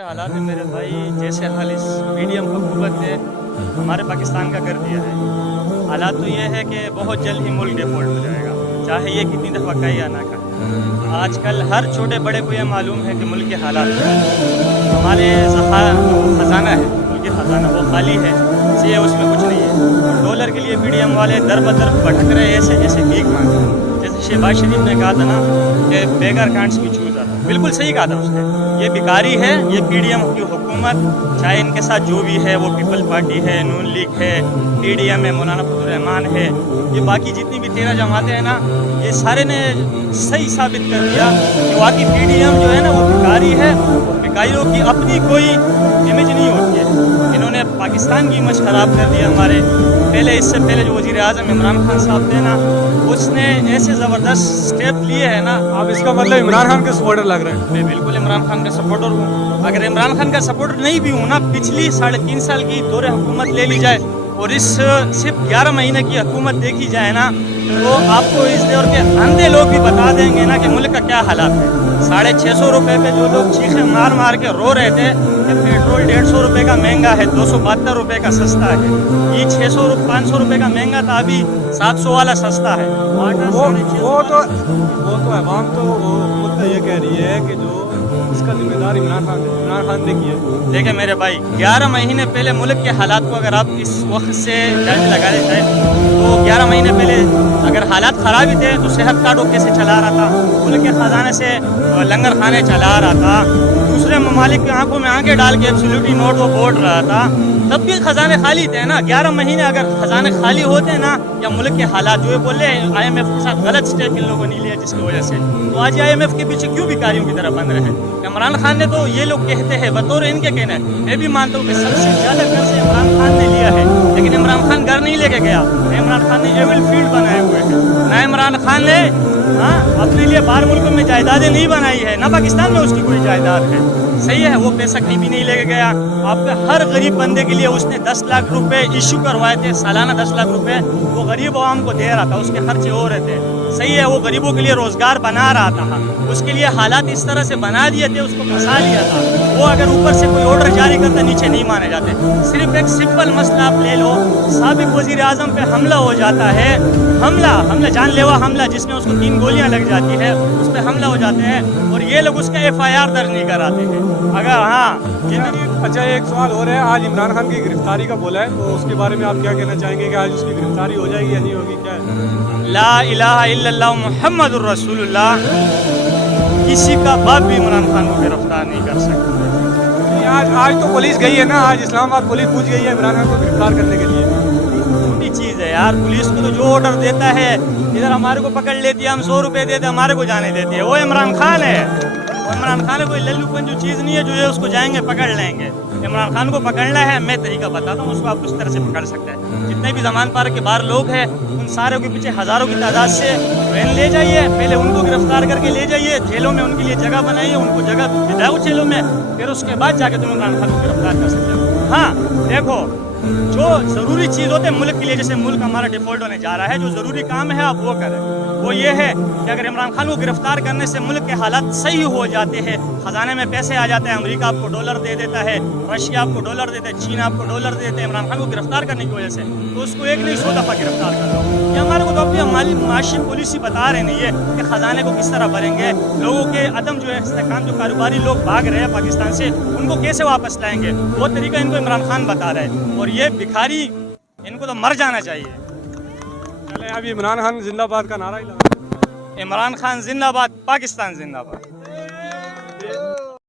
ایسے حالات میں میرے بھائی جیسے حال اس میڈیم حکومت نے ہمارے پاکستان کا کر دیا ہے، حالات تو یہ ہے کہ بہت جلد ہی ملک ڈیفالٹ ہو جائے گا، چاہے یہ کتنی دفعہ کہے یا نہ کہے۔ آج کل ہر چھوٹے بڑے کو یہ معلوم ہے کہ ملک کے حالات کیا ہیں۔ ہمارے خزانہ ہے، ملک کے خزانہ وہ خالی ہے، اس لیے اس میں کچھ نہیں ہے۔ ڈالر کے لیے میڈیم والے در بدر بھٹک رہے ایسے جیسے بھیک مانگ رہے ہیں۔ جیسے شہباز شریف نے کہا تھا نا کہ بیگر کانٹس بھی چوز آتا، بالکل صحیح کہا تھا اس نے۔ یہ بیکاری ہے، یہ پی ڈی ایم کی حکومت، چاہے ان کے ساتھ جو بھی ہے، وہ پیپل پارٹی ہے، نون لیگ ہے، پی ڈی ایم ہے، مولانا فضل الرحمان ہے، یہ باقی جتنی بھی 13 جماعتیں ہیں نا، یہ سارے نے صحیح ثابت کر دیا کہ واقعی پی ڈی ایم جو ہے نا وہ بیکاری ہے، بیکاریوں کی اپنی کوئی امیج نہیں ہوتی ہے۔ انہوں نے پاکستان کی امیج خراب کر دیا ہمارے۔ پہلے اس سے پہلے جو وزیر اعظم عمران خان صاحب تھے نا، اس نے ایسے زبردست اسٹیپ لیے ہیں نا۔ آپ اس کا مطلب عمران خان کے سپورٹر لگ رہے ہیں؟ میں بالکل عمران خان کا سپورٹر ہوں۔ اگر عمران خان کا سپورٹر نہیں بھی ہوں نا، پچھلی 3.5 سال کی دور حکومت لے لی جائے اور اس صرف 11 مہینے کی حکومت دیکھی جائے نا، تو آپ کو اس دور کے اندھے لوگ بھی بتا دیں گے نا کہ ملک کا کیا حالات ہے۔ 650 روپے پہ جو لوگ چیخیں مار مار کے رو رہے تھے کہ پیٹرول 150 روپے کا مہنگا ہے، 272 روپے کا سستا ہے، یہ 500 روپے کا مہنگا تھا، ابھی 700 والا سستا ہے۔ وہ تو عوام تو مدعا یہ کہہ رہی ہے کہ جو اس کا ذمہ دار عمران خان نے کیا ہے۔ دیکھیں میرے بھائی، 11 مہینے پہلے ملک کے حالات کو اگر آپ اس وقت سے جائزہ لگانے چاہیں تو 11 مہینے پہلے اگر حالات خراب ہی تھے تو صحت کارڈوں کیسے چلا رہا تھا، ملک کے خزانے سے لنگر خانے چلا رہا تھا، دوسرے ممالک کی آنکھوں میں آنکھیں ڈال کے ایبسولوٹی نوٹ وہ بوٹ رہا تھا، تب بھی خزانے خالی تھے نا۔ 11 مہینے اگر خزانے خالی ہوتے نا، یا ملک کے حالات جو بولے آئی ایم ایف کے ساتھ غلط اسٹیپ ان لوگوں نے لیا جس کی وجہ سے، تو آج آئی ایم ایف کے پیچھے کیوں بیکاریوں کی طرح بن رہے ہیں؟ عمران خان نے تو یہ لوگ کہتے ہیں، بطور ان کے کہنا ہے، میں بھی مانتا ہوں کہ سب سے زیادہ قرض عمران خان نے لیا ہے، لیکن عمران خان گھر نہیں لے کے گیا، عمران خان نے ایول فیلڈ بنائے ہوئے ہیں، نہ عمران خان نے اپنے لیے باہر ملکوں میں جائیدادیں نہیں بنائی ہے، نہ پاکستان میں اس کی کوئی جائیداد ہے۔ صحیح ہے، وہ پیسہ کہیں بھی نہیں لے کے گیا۔ آپ کے ہر غریب بندے کے لیے اس نے 10 لاکھ روپے ایشو کروائے تھے، سالانہ 10 لاکھ روپے وہ غریب عوام کو دے رہا تھا، اس کے خرچے ہو رہے تھے۔ صحیح ہے، وہ غریبوں کے لیے روزگار بنا رہا تھا، اس کے لیے حالات اس طرح سے بنا دیے تھے، اس کو پھنسا لیا تھا۔ وہ اگر اوپر سے کوئی آرڈر جاری کرتا نیچے نہیں مانے جاتے۔ صرف ایک سمپل مسئلہ آپ لے لو، سابق وزیر اعظم پہ حملہ ہو جاتا ہے، حملہ جان لیوا حملہ، جس میں اس کو 3 گولیاں لگ جاتی ہے، اس پہ حملہ ہو جاتے ہیں اور یہ لوگ اس کا FIR درج نہیں کراتے ہیں۔ اگر اچھا ایک سوال ہو رہا ہے، آج عمران خان کی گرفتاری کا بولا ہے، تو اس کے بارے میں آپ کیا کہنا چاہیں گے کہ آج اس کی گرفتاری ہو جائے گی یا نہیں ہوگی؟ کیا ہے؟ لا الہ الا اللہ محمد الرسول اللہ، کسی کا باپ بھی عمران خان کو گرفتار نہیں کر سکتا۔ آج تو پولیس گئی ہے نا، آج اسلام آباد پولیس پہنچ گئی ہے عمران خان کو گرفتار کرنے کے لیے۔ چھوٹی چیز ہے یار، پولیس کو تو جو آرڈر دیتا ہے، ادھر ہمارے کو پکڑ لیتی ہے، ہم 100 روپے دیتے ہمارے کو جانے دیتی ہے، وہ عمران خان ہے۔ عمران خان کوئی للو پن جو چیز نہیں ہے جو یہ اس کو جائیں گے پکڑ لیں گے۔ عمران خان کو پکڑنا ہے، میں طریقہ بتاتا ہوں، اس کو آپ اس طرح سے پکڑ سکتے ہیں۔ جتنے بھی زمان پارک کے باہر لوگ ہیں، ان سارے کے پیچھے ہزاروں کی تعداد سے وین لے جائیے، پہلے ان کو گرفتار کر کے لے جائیے، جیلوں میں ان کے لیے جگہ بنائیے، ان کو جگہ دلاؤ جیلوں میں، پھر اس کے بعد جا کے تم عمران خان کو گرفتار کر سکتے ہو۔ ہاں دیکھو، جو ضروری چیز ہوتے ہیں ملک کے لیے، جیسے ملک ہمارا ڈیفالٹ ہونے جا رہا ہے، جو ضروری کام ہے آپ وہ کریں۔ وہ یہ ہے کہ اگر عمران خان کو گرفتار کرنے سے ملک کے حالات صحیح ہو جاتے ہیں، خزانے میں پیسے آ جاتے ہیں، امریکہ آپ کو ڈالر دے دیتا ہے، رشیا آپ کو ڈالر دیتا ہے، چین آپ کو ڈالر دیتے ہیں عمران خان کو گرفتار کرنے کی وجہ سے، تو اس کو ایک نہیں 100 دفعہ گرفتار کر لو۔ یہ ہمارے کو تو اپنی معاشی پالیسی بتا رہے نہیں ہے کہ خزانے کو کس طرح بھریں گے، لوگوں کے عدم جو ہے استحکام، جو کاروباری لوگ بھاگ رہے ہیں پاکستان سے، ان کو کیسے واپس لائیں گے، وہ طریقہ ان کو عمران خان بتا رہے ہیں، اور یہ بھکاری ان کو تو مر جانا چاہیے۔ چلے ابھی عمران خان زندہ باد کا نعرہ ہی لگا۔ عمران خان زندہ باد، پاکستان زندہ باد۔